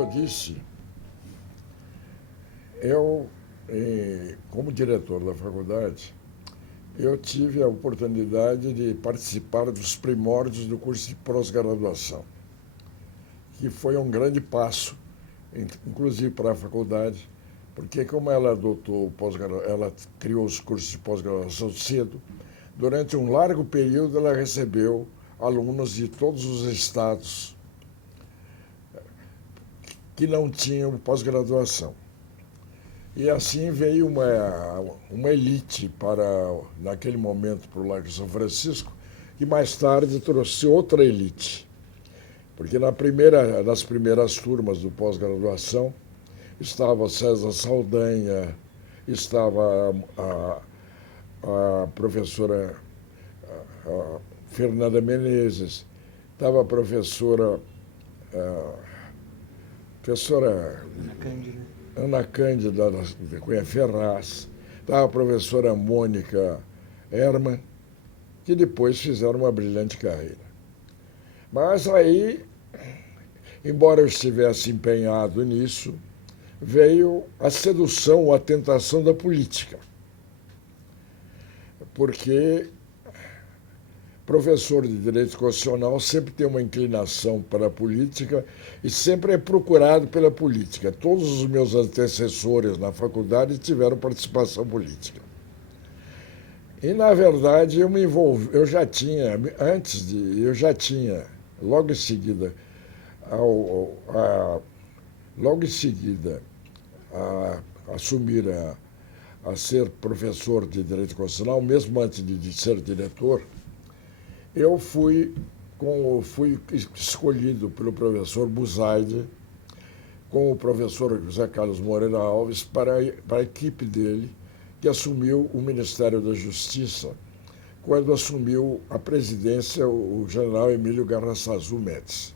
eu disse, eu, como diretor da faculdade, eu tive a oportunidade de participar dos primórdios do curso de pós-graduação, que foi um grande passo, inclusive para a faculdade, porque como ela adotou ela criou os cursos de pós-graduação cedo, durante um largo período ela recebeu alunos de todos os estados que não tinham pós-graduação. E assim veio uma elite naquele momento, para o Largo de São Francisco, que mais tarde trouxe outra elite. Porque nas primeiras turmas do pós-graduação estava César Saldanha, estava a professora Fernanda Menezes, estava a professora Ana Cândida da Cunha Ferraz, estava a professora Mônica Herman, que depois fizeram uma brilhante carreira. Mas aí, embora eu estivesse empenhado nisso, veio a sedução, a tentação da política. Porque professor de Direito Constitucional sempre tem uma inclinação para a política e sempre é procurado pela política. Todos os meus antecessores na faculdade tiveram participação política. E, na verdade, eu me envolvi, eu já tinha, logo em seguida, a assumir a ser professor de Direito Constitucional, mesmo antes de ser diretor, eu fui escolhido pelo professor Buzaide, com o professor José Carlos Moreira Alves, para a equipe dele, que assumiu o Ministério da Justiça, quando assumiu a presidência o general Emílio Garrastazu Médici.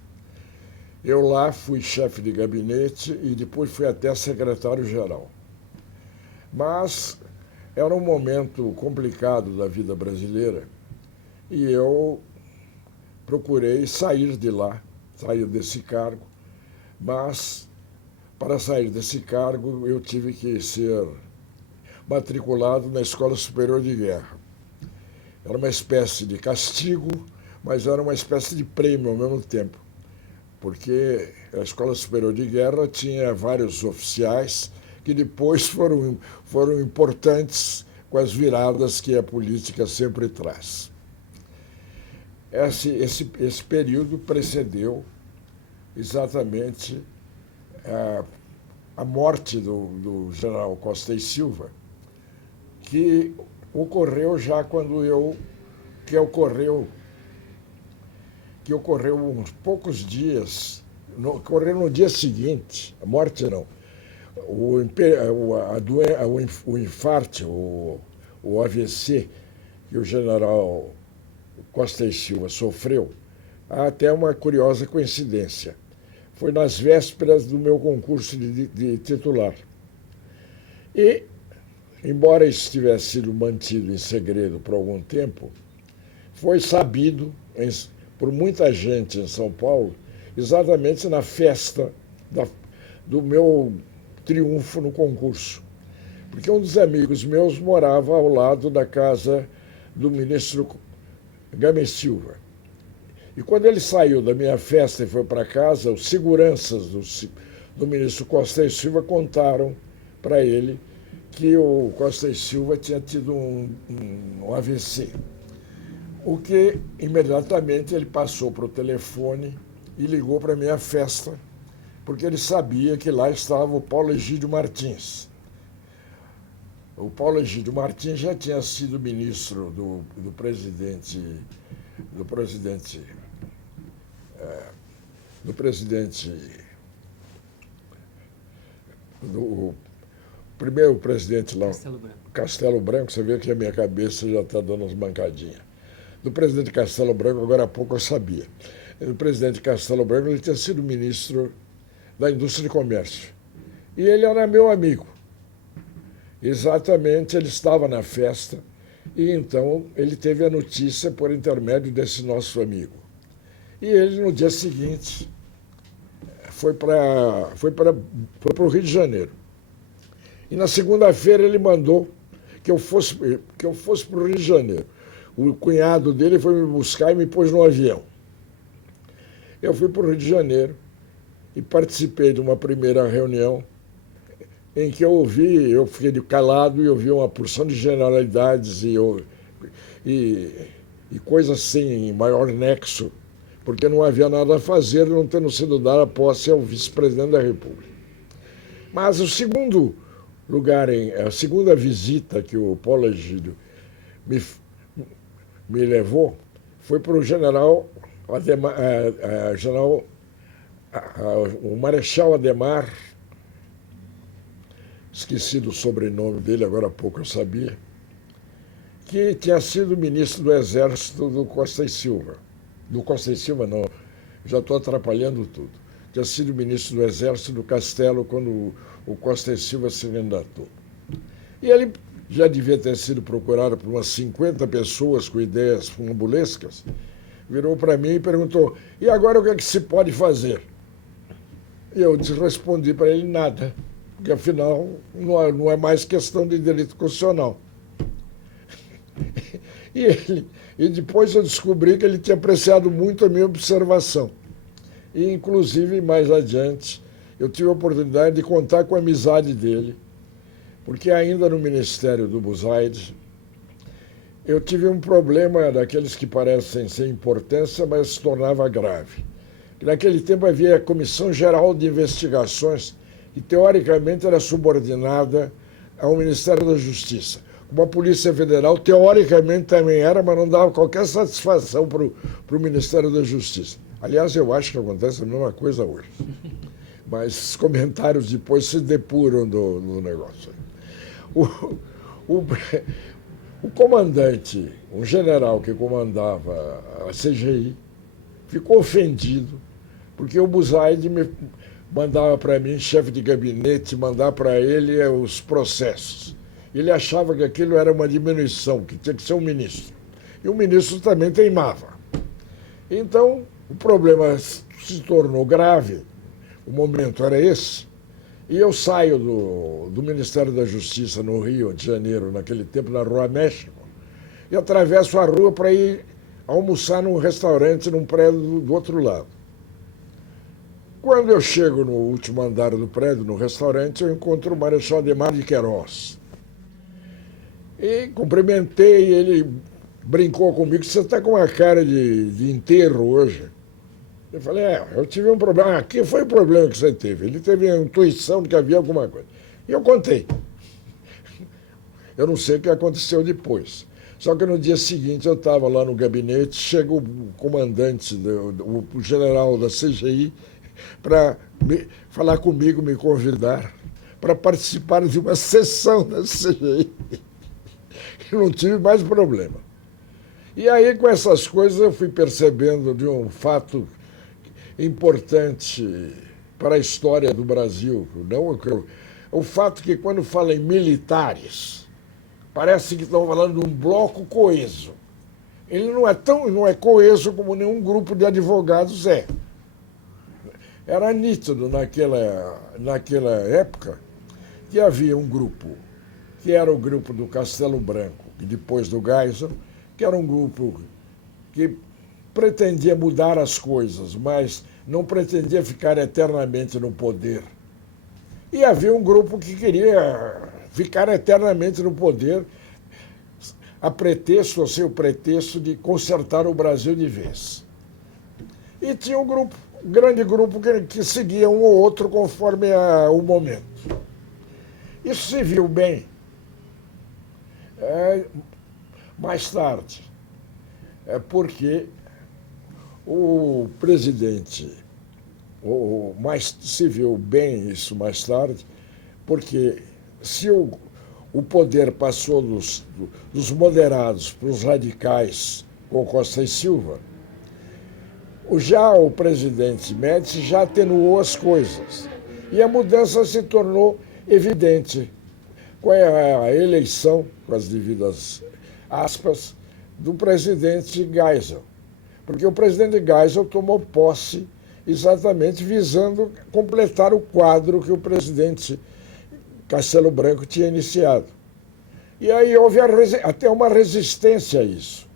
Eu lá fui chefe de gabinete e depois fui até secretário-geral. Mas era um momento complicado da vida brasileira, e eu procurei sair de lá, sair desse cargo, mas para sair desse cargo eu tive que ser matriculado na Escola Superior de Guerra. Era uma espécie de castigo, mas era uma espécie de prêmio ao mesmo tempo, porque a Escola Superior de Guerra tinha vários oficiais que depois foram importantes com as viradas que a política sempre traz. Esse período precedeu exatamente a morte do general Costa e Silva, que ocorreu já que ocorreu uns poucos dias, ocorreu no dia seguinte, a morte não, o infarte, o AVC, que o general Costa e Silva sofreu, há até uma curiosa coincidência. Foi nas vésperas do meu concurso de titular. E, embora isso tivesse sido mantido em segredo por algum tempo, foi sabido por muita gente em São Paulo, exatamente na festa do meu triunfo no concurso. Porque um dos amigos meus morava ao lado da casa do ministro Gomes Silva. E quando ele saiu da minha festa e foi para casa, os seguranças do ministro Costa e Silva contaram para ele que o Costa e Silva tinha tido um AVC. O que, imediatamente, ele passou para o telefone e ligou para a minha festa, porque ele sabia que lá estava o Paulo Egídio Martins. O Paulo Egídio Martins já tinha sido ministro do presidente do primeiro presidente lá, Castelo Branco, você vê que a minha cabeça já está dando umas mancadinhas. Do presidente Castelo Branco, agora há pouco eu sabia. O presidente Castelo Branco, ele tinha sido ministro da Indústria e Comércio. E ele era meu amigo. Exatamente, ele estava na festa e então ele teve a notícia por intermédio desse nosso amigo. E ele, no dia seguinte, foi para o Rio de Janeiro. E na segunda-feira ele mandou que eu fosse para o Rio de Janeiro. O cunhado dele foi me buscar e me pôs no avião. Eu fui para o Rio de Janeiro e participei de uma primeira reunião em que eu fiquei calado e ouvi uma porção de generalidades e coisas sem maior nexo, porque não havia nada a fazer, não tendo sido dada a posse ao vice-presidente da República. Mas a segunda visita que o Paulo Egídio me levou foi para o o Marechal Adhemar, esqueci do sobrenome dele, agora há pouco eu sabia, que tinha sido ministro do Exército do Costa e Silva. Do Costa e Silva, não, já estou atrapalhando tudo. Tinha sido ministro do Exército do Castelo quando o Costa e Silva se candidatou. E ele já devia ter sido procurado por umas 50 pessoas com ideias funambulescas, virou para mim e perguntou: e agora o que é que se pode fazer? E eu respondi para ele: nada, porque afinal não é mais questão de direito constitucional. E depois eu descobri que ele tinha apreciado muito a minha observação. E, inclusive, mais adiante, eu tive a oportunidade de contar com a amizade dele, porque ainda no Ministério do Buzaide, eu tive um problema daqueles que parecem sem importância, mas se tornava grave. Naquele tempo havia a Comissão Geral de Investigações, que teoricamente era subordinada ao Ministério da Justiça. Como a Polícia Federal, teoricamente também era, mas não dava qualquer satisfação para o Ministério da Justiça. Aliás, eu acho que acontece a mesma coisa hoje. Mas os comentários depois se depuram do negócio. O comandante, um general que comandava a CGI, ficou ofendido, porque o Buzaide me mandava para mim, chefe de gabinete, mandar para ele os processos. Ele achava que aquilo era uma diminuição, que tinha que ser um ministro. E o ministro também teimava. Então, o problema se tornou grave, o momento era esse, e eu saio do Ministério da Justiça no Rio de Janeiro, naquele tempo, na Rua México, e atravesso a rua para ir almoçar num restaurante, num prédio do outro lado. Quando eu chego no último andar do prédio, no restaurante, eu encontro o Marechal Adhemar de Queiroz. E cumprimentei, ele brincou comigo: você está com uma cara de enterro hoje. Eu falei: eu tive um problema. Que foi o problema que você teve? Ele teve a intuição de que havia alguma coisa. E eu contei. Eu não sei o que aconteceu depois. Só que no dia seguinte eu estava lá no gabinete, chega o comandante, o general da CGI, para falar comigo, me convidar para participar de uma sessão da CGI. E não tive mais problema. E aí, com essas coisas, eu fui percebendo de um fato importante para a história do Brasil. Não, o fato que, quando fala em militares, parece que estão falando de um bloco coeso. Ele não é coeso como nenhum grupo de advogados é. Era nítido naquela época que havia um grupo, que era o grupo do Castelo Branco, e depois do Geisel, que era um grupo que pretendia mudar as coisas, mas não pretendia ficar eternamente no poder. E havia um grupo que queria ficar eternamente no poder, a pretexto ou sem o pretexto de consertar o Brasil de vez. E tinha um grande grupo que seguia um ou outro conforme o momento. Isso se viu bem mais tarde, porque o presidente, se viu bem isso mais tarde, porque se o poder passou dos moderados para os radicais com Costa e Silva, já o presidente Médici já atenuou as coisas. E a mudança se tornou evidente com a eleição, com as devidas aspas, do presidente Geisel. Porque o presidente Geisel tomou posse exatamente visando completar o quadro que o presidente Castelo Branco tinha iniciado. E aí houve até uma resistência a isso.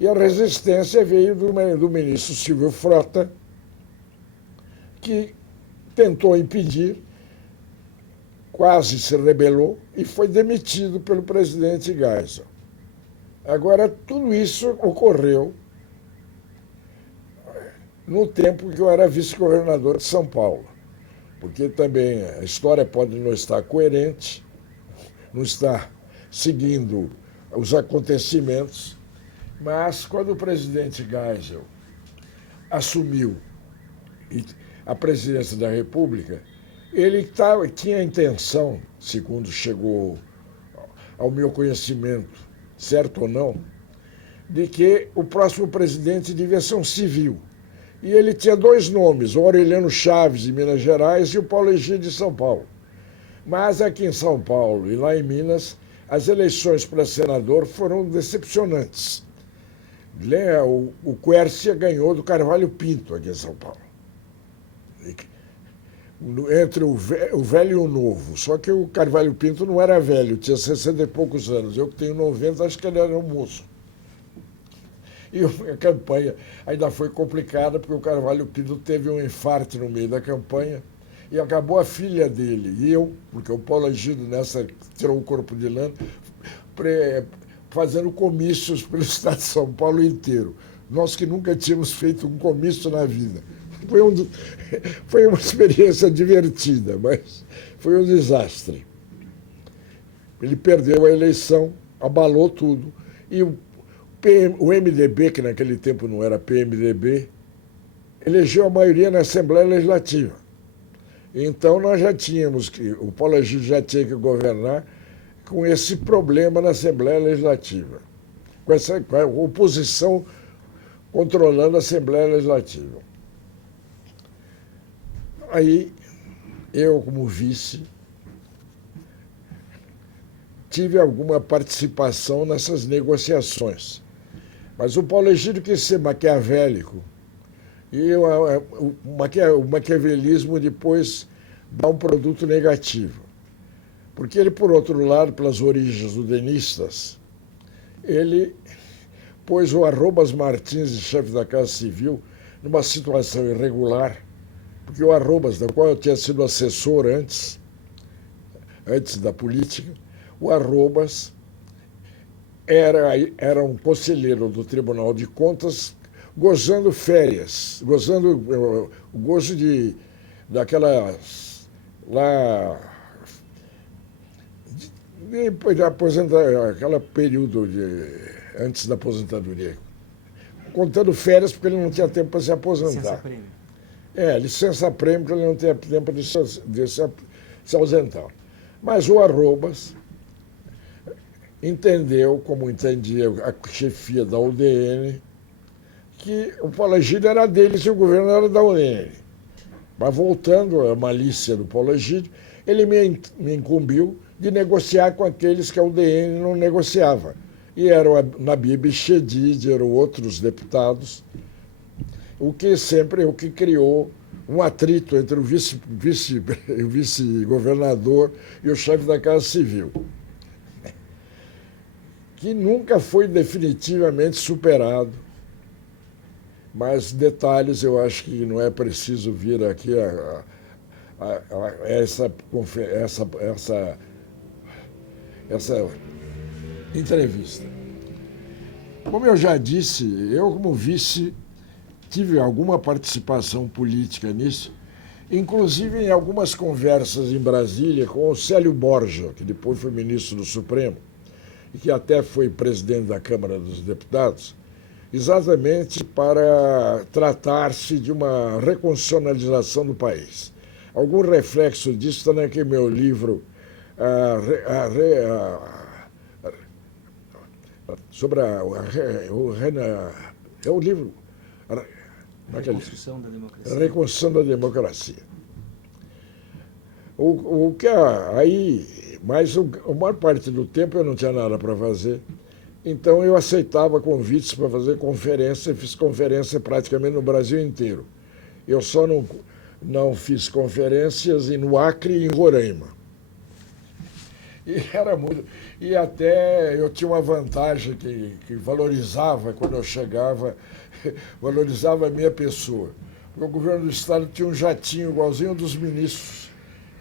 E a resistência veio do ministro Silvio Frota, que tentou impedir, quase se rebelou e foi demitido pelo presidente Geisel. Agora, tudo isso ocorreu no tempo que eu era vice-governador de São Paulo, porque também a história pode não estar coerente, não estar seguindo os acontecimentos, mas quando o presidente Geisel assumiu a presidência da República, ele tinha a intenção, segundo chegou ao meu conhecimento, certo ou não, de que o próximo presidente devia ser um civil. E ele tinha dois nomes, o Aureliano Chaves, de Minas Gerais, e o Paulo Egídio, de São Paulo. Mas aqui em São Paulo e lá em Minas, as eleições para senador foram decepcionantes. O Quércia ganhou do Carvalho Pinto aqui em São Paulo. Entre o velho e o novo. Só que o Carvalho Pinto não era velho, tinha 60 e poucos anos. Eu que tenho 90, acho que ele era um moço. E a campanha ainda foi complicada, porque o Carvalho Pinto teve um infarto no meio da campanha e acabou a filha dele. E eu, porque o Paulo Egídio nessa tirou o corpo de lã, fazendo comícios pelo estado de São Paulo inteiro. Nós que nunca tínhamos feito um comício na vida. Foi uma experiência divertida, mas foi um desastre. Ele perdeu a eleição, abalou tudo. E o MDB, que naquele tempo não era PMDB, elegeu a maioria na Assembleia Legislativa. Então nós já tínhamos o Paulo Egídio já tinha que governar com esse problema na Assembleia Legislativa, com a oposição controlando a Assembleia Legislativa. Aí, eu, como vice, tive alguma participação nessas negociações. Mas o Paulo Egídio quis ser maquiavélico e o maquiavelismo depois dá um produto negativo. Porque ele, por outro lado, pelas origens udenistas, ele pôs o Arrobas Martins, chefe da Casa Civil, numa situação irregular, porque o Arrobas, da qual eu tinha sido assessor antes da política, o Arrobas era um conselheiro do Tribunal de Contas gozando férias, gozando o gozo daquelas lá depois de aposentar, aquele período antes da aposentadoria, contando férias porque ele não tinha tempo para se aposentar. Licença-prêmio, porque ele não tinha tempo de se ausentar. Mas o Arrobas entendeu, como entendia a chefia da UDN, que o Paulo Egídio era deles e o governo era da UDN. Mas voltando à malícia do Paulo Egídio, ele me incumbiu de negociar com aqueles que a UDN não negociava. E eram a Nabib Chedid, eram outros deputados, o que criou um atrito entre o vice-governador e o chefe da Casa Civil, que nunca foi definitivamente superado. Mas detalhes eu acho que não é preciso vir aqui essa entrevista. Como eu já disse, eu como vice tive alguma participação política nisso, inclusive em algumas conversas em Brasília com o Célio Borja, que depois foi ministro do Supremo e que até foi presidente da Câmara dos Deputados, exatamente para tratar-se de uma reconstitucionalização do país. Algum reflexo disso está naquele meu livro sobre o livro Reconstrução da Democracia. Reconstrução da Democracia. Mas a maior parte do tempo eu não tinha nada para fazer. Então eu aceitava convites para fazer conferência, fiz conferência praticamente no Brasil inteiro. Eu só não fiz conferências no Acre e em Roraima. E era muito. E até eu tinha uma vantagem que valorizava, quando eu chegava, valorizava a minha pessoa. Porque o governo do Estado tinha um jatinho igualzinho dos ministros,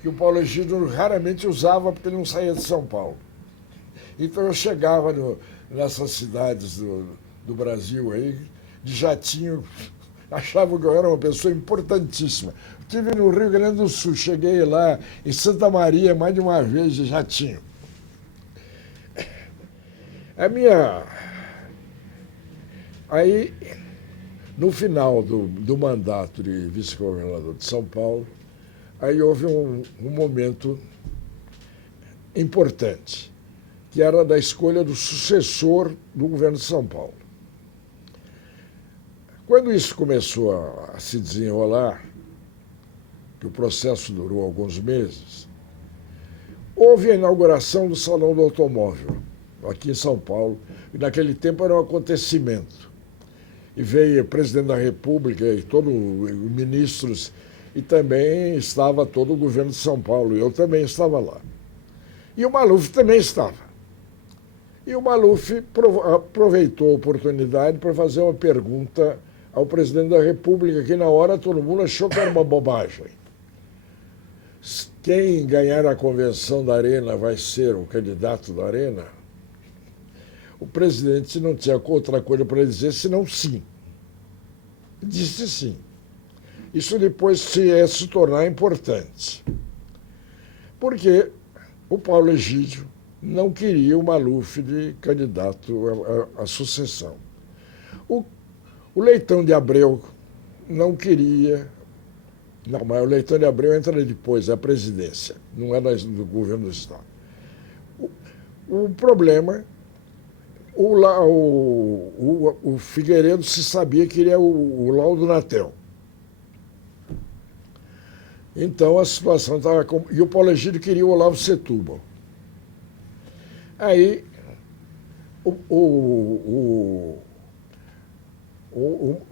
que o Paulo Egídio raramente usava porque ele não saía de São Paulo. Então eu chegava nessas cidades do Brasil aí, de jatinho, achava que eu era uma pessoa importantíssima. Estive no Rio Grande do Sul, cheguei lá em Santa Maria mais de uma vez de jatinho. Aí, no final do mandato de vice-governador de São Paulo, aí houve um momento importante, que era da escolha do sucessor do governo de São Paulo. Quando isso começou a se desenrolar, que o processo durou alguns meses, houve a inauguração do Salão do Automóvel, aqui em São Paulo, e naquele tempo era um acontecimento. E veio o presidente da República e todos os ministros, e também estava todo o governo de São Paulo, e eu também estava lá. E o Maluf também estava. E o Maluf aproveitou a oportunidade para fazer uma pergunta ao presidente da República, que na hora todo mundo achou que era uma bobagem. Quem ganhar a convenção da Arena vai ser o candidato da Arena? O presidente não tinha outra coisa para dizer senão sim. Disse sim. Isso depois se tornar importante. Porque o Paulo Egídio não queria o Maluf de candidato à sucessão. O Leitão de Abreu não queria. Não, mas o Leitão de Abreu entra depois, é a presidência, não é do governo do Estado. O problema, o Figueiredo se sabia que queria o laudo Natel. Então a situação estava. E o Paulo Egídio queria o Olavo Setúbal. Aí o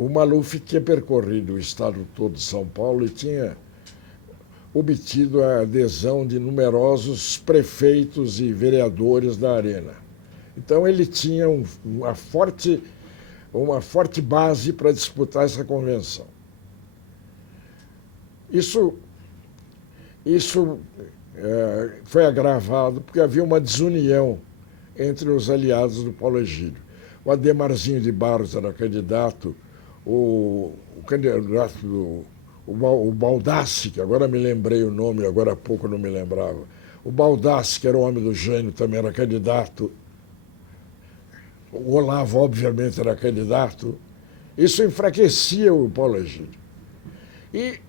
Maluf tinha percorrido o estado todo de São Paulo e tinha obtido a adesão de numerosos prefeitos e vereadores da Arena. Então ele tinha uma forte base para disputar essa convenção. Isso foi agravado porque havia uma desunião entre os aliados do Paulo Egídio. O Ademarzinho de Barros era candidato, o candidato o Baldassi, que agora me lembrei o nome, agora há pouco não me lembrava. O Baldassi, que era o homem do gênio, também era candidato. O Olavo, obviamente, era candidato. Isso enfraquecia o Paulo Egídio. E,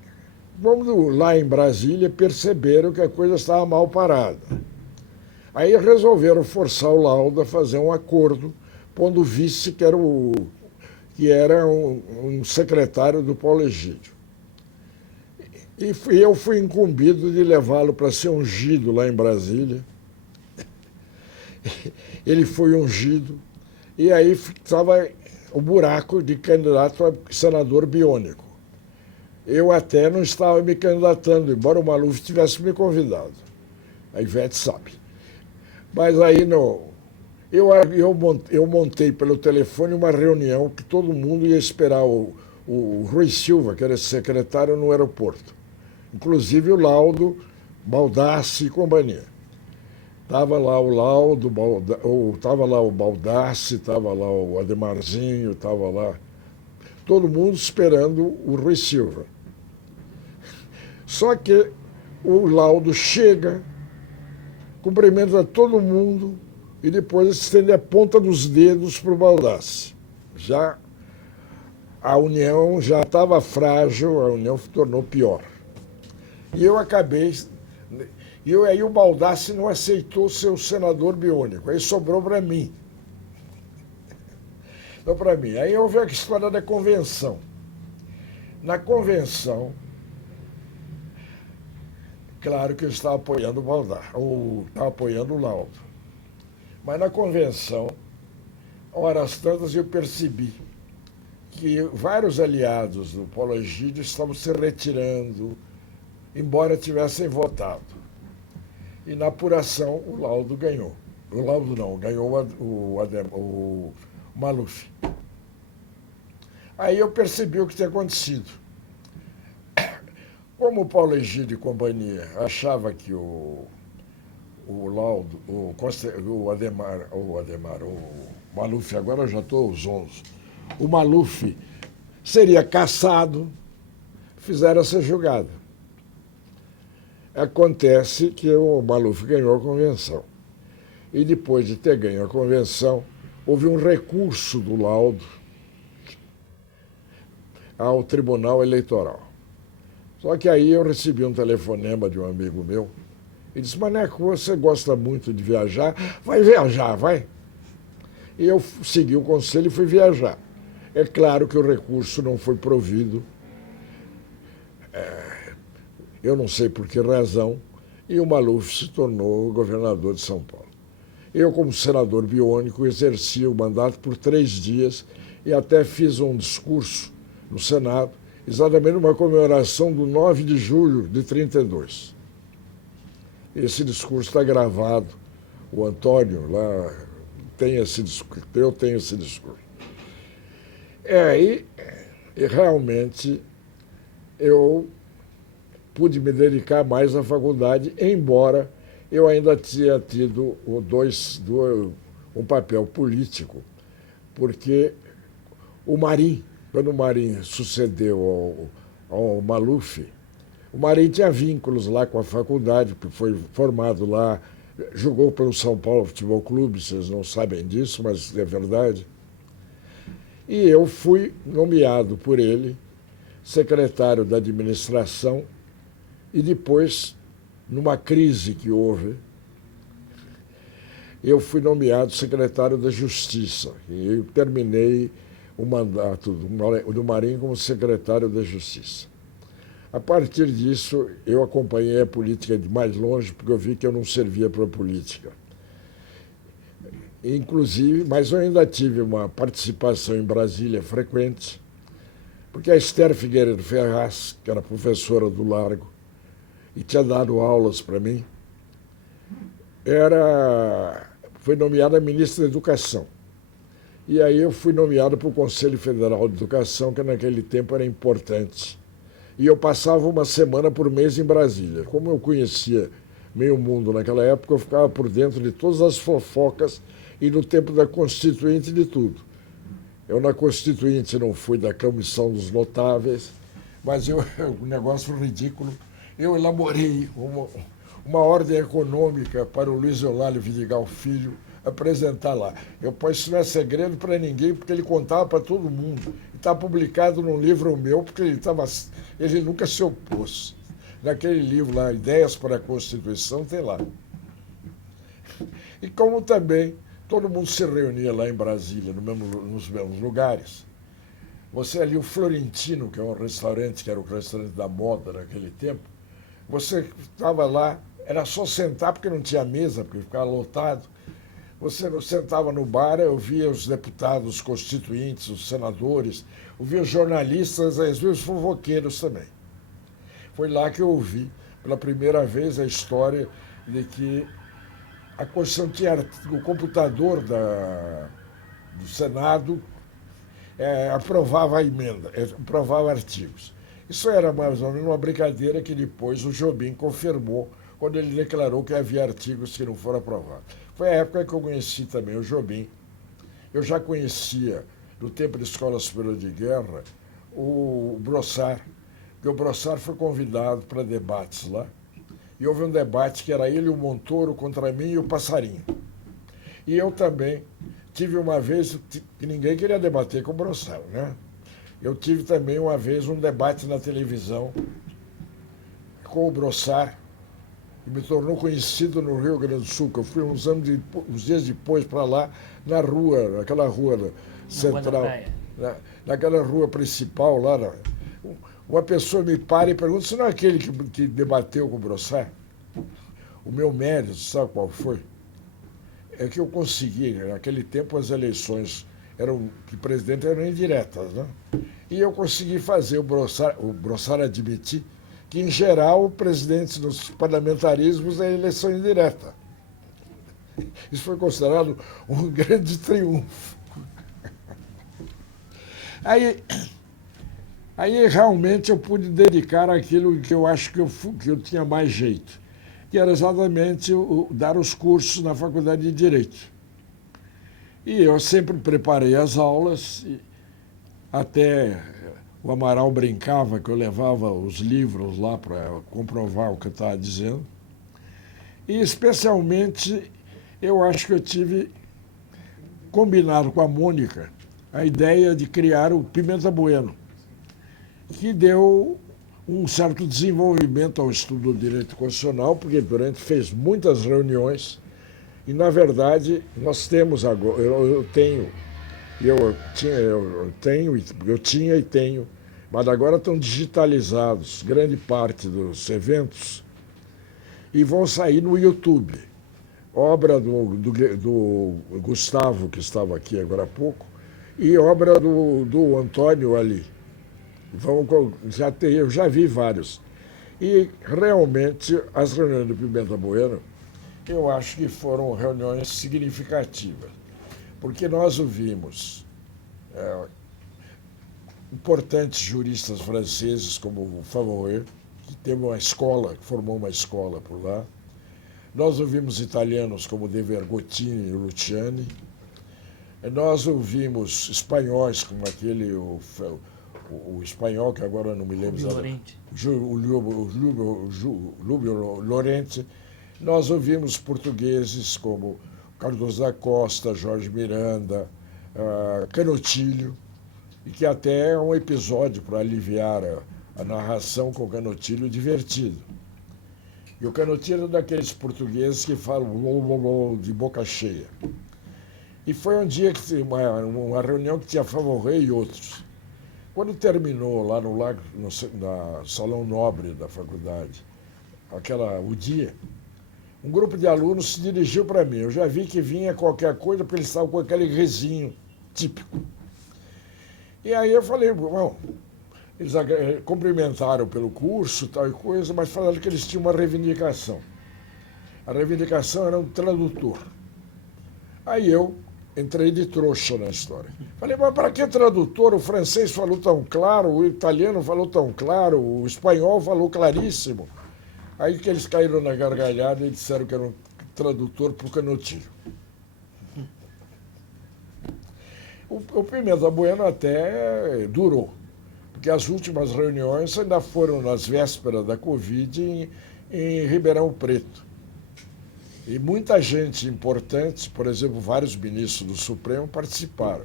vamos lá em Brasília, perceberam que a coisa estava mal parada. Aí resolveram forçar o Laudo a fazer um acordo, pondo o vice, que era um secretário do Paulo Egídio. E eu fui incumbido de levá-lo para ser ungido lá em Brasília. Ele foi ungido, e aí estava o buraco de candidato a senador biônico. Eu até não estava me candidatando, embora o Maluf tivesse me convidado. A Ivete sabe. Mas aí eu montei pelo telefone uma reunião que todo mundo ia esperar o Rui Silva, que era secretário, no aeroporto. Inclusive o Laudo, Baldassi e companhia. Estava lá o Laudo, estava lá o Baldassi, estava lá o Ademarzinho, estava lá todo mundo esperando o Rui Silva. Só que o Laudo chega, cumprimenta todo mundo e depois estende a ponta dos dedos para o Baldassi. Já a união já estava frágil, a união se tornou pior. E eu acabei. E aí o Baldassi não aceitou ser o senador biônico, aí sobrou para mim. Então, para mim. Aí houve a história da convenção. Na convenção, claro que eu estava apoiando o Baldassi, ou estava apoiando o Laudo. Mas na convenção, horas tantas eu percebi que vários aliados do Paulo Egídio estavam se retirando, embora tivessem votado. E na apuração o Laudo ganhou. O Laudo não, ganhou o Maluf. Aí eu percebi o que tinha acontecido. Como o Paulo Egídio e companhia achava que o Laudo, o Maluf, agora eu já estou aos 11, o Maluf seria cassado, fizeram essa jogada. Acontece que o Maluf ganhou a convenção. E depois de ter ganho a convenção, houve um recurso do Laudo ao Tribunal Eleitoral. Só que aí eu recebi um telefonema de um amigo meu e disse: Maneco, você gosta muito de viajar? Vai viajar, vai. E eu segui o conselho e fui viajar. É claro que o recurso não foi provido, eu não sei por que razão, e o Maluf se tornou governador de São Paulo. Eu, como senador biônico, exerci o mandato por 3 dias e até fiz um discurso no Senado, exatamente numa comemoração do 9 de julho de 32. Esse discurso está gravado, o Antônio lá tem esse discurso, eu tenho esse discurso. E realmente eu pude me dedicar mais à faculdade, embora eu ainda tinha tido um papel político, porque o Marim, quando o Marim sucedeu ao Maluf, o Marim tinha vínculos lá com a faculdade, porque foi formado lá, jogou pelo São Paulo Futebol Clube, vocês não sabem disso, mas é verdade. E eu fui nomeado por ele secretário da administração e depois, numa crise que houve, eu fui nomeado secretário da Justiça. E eu terminei o mandato do Marim como secretário da Justiça. A partir disso, eu acompanhei a política de mais longe, porque eu vi que eu não servia para a política. Inclusive, mas eu ainda tive uma participação em Brasília frequente, porque a Esther Figueiredo Ferraz, que era professora do Largo e tinha dado aulas para mim, foi nomeada ministra da Educação. E aí eu fui nomeado para o Conselho Federal de Educação, que naquele tempo era importante. E eu passava uma semana por mês em Brasília. Como eu conhecia meio mundo naquela época, eu ficava por dentro de todas as fofocas e no tempo da Constituinte de tudo. Eu na Constituinte não fui da Comissão dos Notáveis, mas um negócio ridículo. Eu elaborei uma ordem econômica para o Luiz Eulálio Vidigal Filho apresentar lá. Isso não é segredo para ninguém, porque ele contava para todo mundo. Está publicado num livro meu, porque ele nunca se opôs. Naquele livro lá, Ideias para a Constituição, tem lá. E como também todo mundo se reunia lá em Brasília, nos mesmos lugares. Você ali, o Florentino, que é um restaurante, que era o restaurante da moda naquele tempo, você estava lá, era só sentar porque não tinha mesa, porque ficava lotado. Você sentava no bar, eu via os deputados, os constituintes, os senadores, eu via os jornalistas, às vezes os fofoqueiros também. Foi lá que eu ouvi, pela primeira vez, a história de que a Constituição tinha o computador do Senado aprovava a emenda, aprovava artigos. Isso era mais ou menos uma brincadeira que depois o Jobim confirmou quando ele declarou que havia artigos que não foram aprovados. Foi a época que eu conheci também o Jobim. Eu já conhecia, no tempo da Escola Superior de Guerra, o Brossard, porque o Brossard foi convidado para debates lá. E houve um debate que era ele, o Montoro, contra mim e o Passarinho. E eu também tive uma vez, que ninguém queria debater com o Brossard, né? Eu tive também uma vez um debate na televisão com o Brossard, que me tornou conhecido no Rio Grande do Sul, que eu fui uns dias depois para lá, naquela rua central, naquela rua principal lá. Uma pessoa me para e pergunta se não é aquele que debateu com o Brossard. O meu mérito, sabe qual foi? É que eu consegui, naquele tempo as eleições que presidente eram indiretas, né? E eu consegui fazer o Brossard admitir que, em geral, o presidente dos parlamentarismos é eleição indireta. Isso foi considerado um grande triunfo. Aí realmente eu pude dedicar àquilo que eu acho que eu tinha mais jeito, que era exatamente dar os cursos na Faculdade de Direito. E eu sempre preparei as aulas, até o Amaral brincava que eu levava os livros lá para comprovar o que eu estava dizendo. E, especialmente, eu acho que eu tive combinado com a Mônica a ideia de criar o Pimenta Bueno, que deu um certo desenvolvimento ao estudo do direito constitucional, porque durante fez muitas reuniões e, na verdade, nós temos agora, eu tinha e tenho, mas agora estão digitalizados grande parte dos eventos e vão sair no YouTube. Obra do Gustavo, que estava aqui agora há pouco, e obra do Antônio ali. Eu já vi vários. E, realmente, as reuniões do Pimenta Bueno, eu acho que foram reuniões significativas, porque nós ouvimos importantes juristas franceses, como o Favreau, que teve uma escola, que formou uma escola por lá. Nós ouvimos italianos como De Vergottini e Luciani. Nós ouvimos espanhóis, como aquele, o espanhol, que agora não me lembro. Lúbio Lorente. Nós ouvimos portugueses como Cardoso da Costa, Jorge Miranda, Canotilho, e que até é um episódio para aliviar a narração com o Canotilho divertido. E o Canotilho é daqueles portugueses que falam de boca cheia. E foi um dia que uma reunião que tinha Favreau e outros. Quando terminou lá no Salão Nobre da faculdade, o dia, um grupo de alunos se dirigiu para mim. Eu já vi que vinha qualquer coisa, porque eles estavam com aquele risinho típico. E aí eu falei, bom, eles cumprimentaram pelo curso, tal e coisa, mas falaram que eles tinham uma reivindicação. A reivindicação era um tradutor. Aí eu entrei de trouxa na história. Falei, mas para que tradutor? O francês falou tão claro, o italiano falou tão claro, o espanhol falou claríssimo. Aí que eles caíram na gargalhada e disseram que era um tradutor para o Canotilho. O Pimenta Bueno até durou, porque as últimas reuniões ainda foram nas vésperas da Covid em Ribeirão Preto. E muita gente importante, por exemplo, vários ministros do Supremo participaram.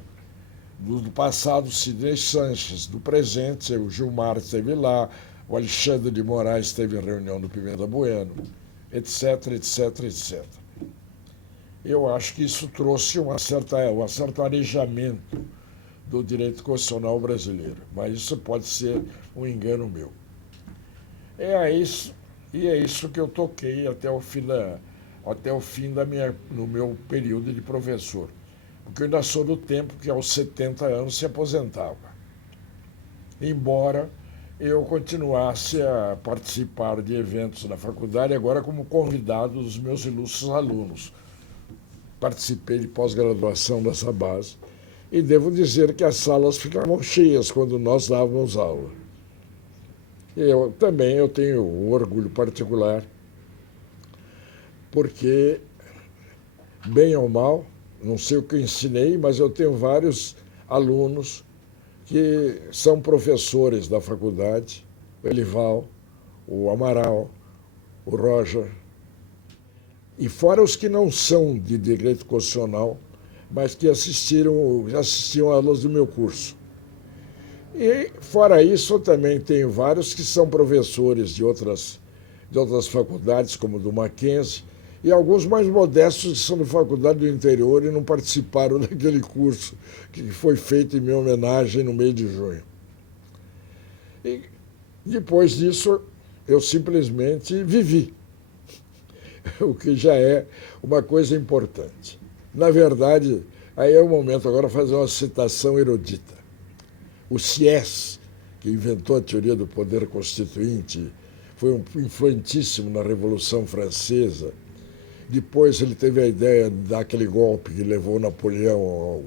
Do passado, Sidney Sanches, do presente, o Gilmar esteve lá, o Alexandre de Moraes esteve em reunião do Pimenta Bueno, etc, etc, etc. Eu acho que isso trouxe um certo arejamento do direito constitucional brasileiro, mas isso pode ser um engano meu. É isso que eu toquei até o fim no meu período de professor, porque eu ainda sou do tempo que aos 70 anos se aposentava. Embora eu continuasse a participar de eventos na faculdade, agora como convidado dos meus ilustres alunos. Participei de pós-graduação dessa base e devo dizer que as salas ficavam cheias quando nós dávamos aula. Eu tenho um orgulho particular, porque, bem ou mal, não sei o que eu ensinei, mas eu tenho vários alunos que são professores da faculdade, o Elival, o Amaral, o Roger, e fora os que não são de direito constitucional, mas que assistiam aulas do meu curso. E, fora isso, eu também tenho vários que são professores de outras faculdades, como do Mackenzie, e alguns mais modestos que são da faculdade do interior e não participaram daquele curso que foi feito em minha homenagem no mês de junho. E depois disso, eu simplesmente vivi, o que já é uma coisa importante. Na verdade, Aí é o momento agora de fazer uma citação erudita. O Sieyès, que inventou a teoria do poder constituinte, foi influentíssimo na Revolução Francesa. Depois ele teve a ideia de dar aquele golpe que levou Napoleão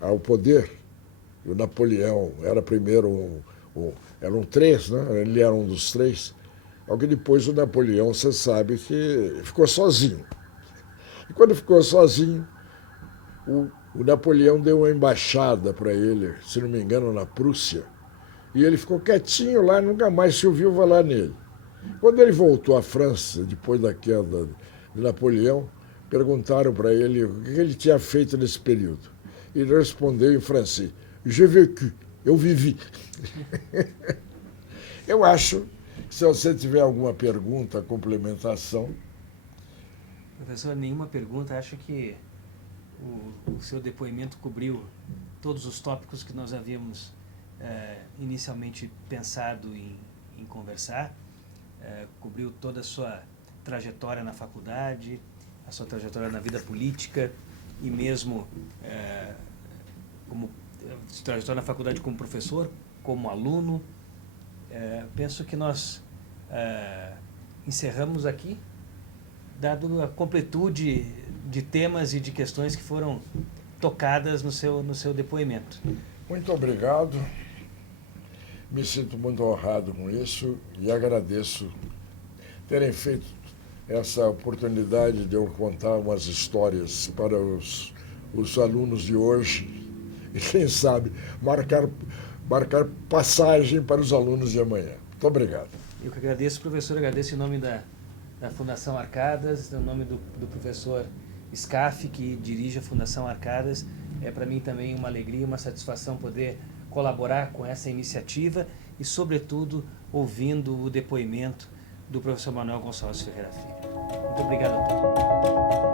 ao poder. E o Napoleão era primeiro eram três, né? Ele era um dos três. Ao que depois o Napoleão, você sabe que ficou sozinho. E quando ficou sozinho, o Napoleão deu uma embaixada para ele, se não me engano, na Prússia. E ele ficou quietinho lá, nunca mais se ouviu falar nele. Quando ele voltou à França, depois da queda de Napoleão, perguntaram para ele o que ele tinha feito nesse período. E ele respondeu em francês: "J'ai vécu", eu vivi. Eu acho que se você tiver alguma pergunta, complementação. Professor, nenhuma pergunta. Acho que o seu depoimento cobriu todos os tópicos que nós havíamos inicialmente pensado em conversar. Cobriu toda a sua trajetória na faculdade, a sua trajetória na vida política e mesmo como trajetória na faculdade como professor, como aluno. Penso que nós encerramos aqui, dado a completude de temas e de questões que foram tocadas no seu depoimento. Muito obrigado. Me sinto muito honrado com isso e agradeço terem feito essa oportunidade de eu contar umas histórias para os alunos de hoje e, quem sabe, marcar passagem para os alunos de amanhã. Muito obrigado. Eu que agradeço, professor. Agradeço em nome da Fundação Arcadas, em nome do professor Scaff, que dirige a Fundação Arcadas. É para mim também uma alegria e uma satisfação poder colaborar com essa iniciativa e, sobretudo, ouvindo o depoimento do professor Manuel Gonçalves Ferreira Filho. Muito obrigado a todos.